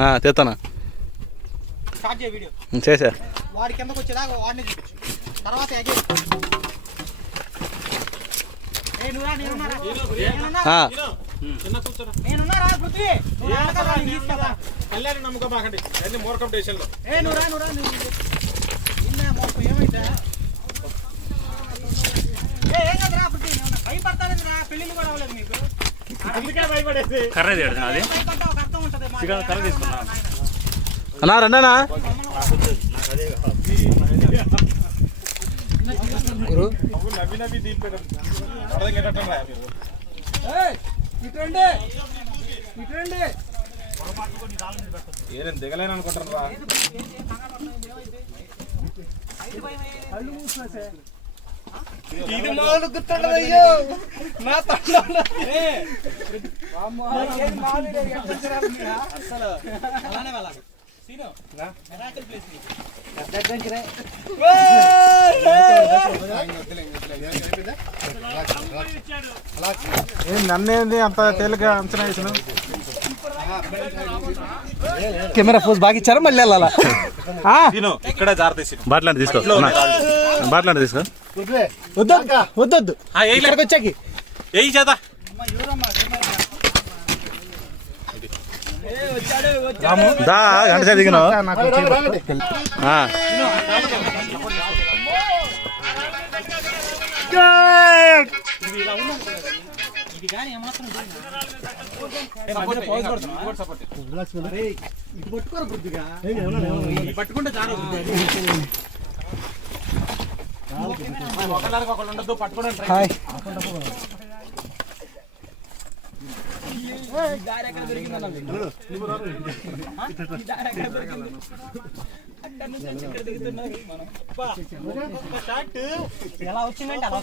ఆ, తెస్తానా స్టార్ట్ చేయ వీడియో. చేసా. వాడి కిందకు వచ్చేదాకా వాడిని చూపించు. తర్వాత? నువ్వు. కళ్యాణ్ నమ్మకమాకండి అన్ని మూర్ఖం స్టేషన్లో. నువ్వురా, నువ్వు. నిన్నే మోసం, ఏమైందా? ఏం భయపడతారేంటిరా? పెళ్ళిళ్ళు కూడా అవ్వలేదు మీకు. అందుకే భయపడేది. కర్ర అది అన్నా రండనా అవును నవ్వి నవ్వి దీనిపైన అర్థం కట్టడం రా మీరు ఏ నేను దిగలేను అనుకుంటాను రా ఇది మాలు గుర్తుండదయ్యో నా తండ్రి నన్నేంది అంత తేలిక అంచనా వేసిన కెమెరా పోజ్ బాగా ఇచ్చారా మళ్ళీ వెళ్ళాలా? ఇక్కడ బాట్లాంటి తీసుకో. బాట్లాంటి తీసుకో. వద్దొద్దు వద్దొద్దు ఇక్కడికి వచ్చాకి. ఏ చేత. దా గంట సేపు దిగినావు పట్టుకుంటే చాలు ఒకళ్ళకి ఒకళ్ళు ఉండదు పట్టుకోవడం ఎలా వచ్చిందంటే అలా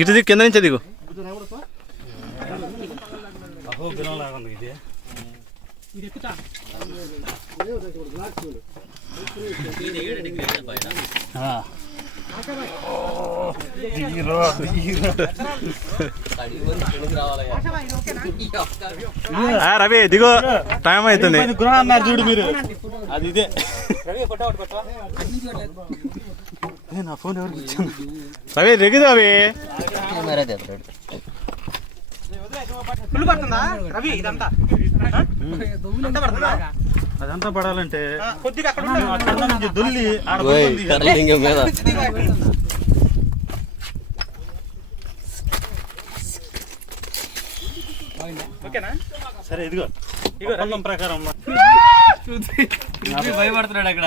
ఇటు కింద నుంచి దిగు. ఇది. ఎక్కుతా ఆ, రవి దిగు. టైం అవుతుంది. గృహ అన్నారు చూడు మీరు. అది ఇదే. నా ఫోన్ ఎవరికి రవి దిగుదు అవి ఫుల్ పడుతుందా రవి ఇదంతా. అంతా పడుతుందా? అదంతా పడాలంటే కొద్దిగా అక్కడ నుంచి దొల్లి. ఓకేనా? సరే ఇదిగో. ఒప్పందం ప్రకారం. భయపడుతున్నాడు అక్కడ.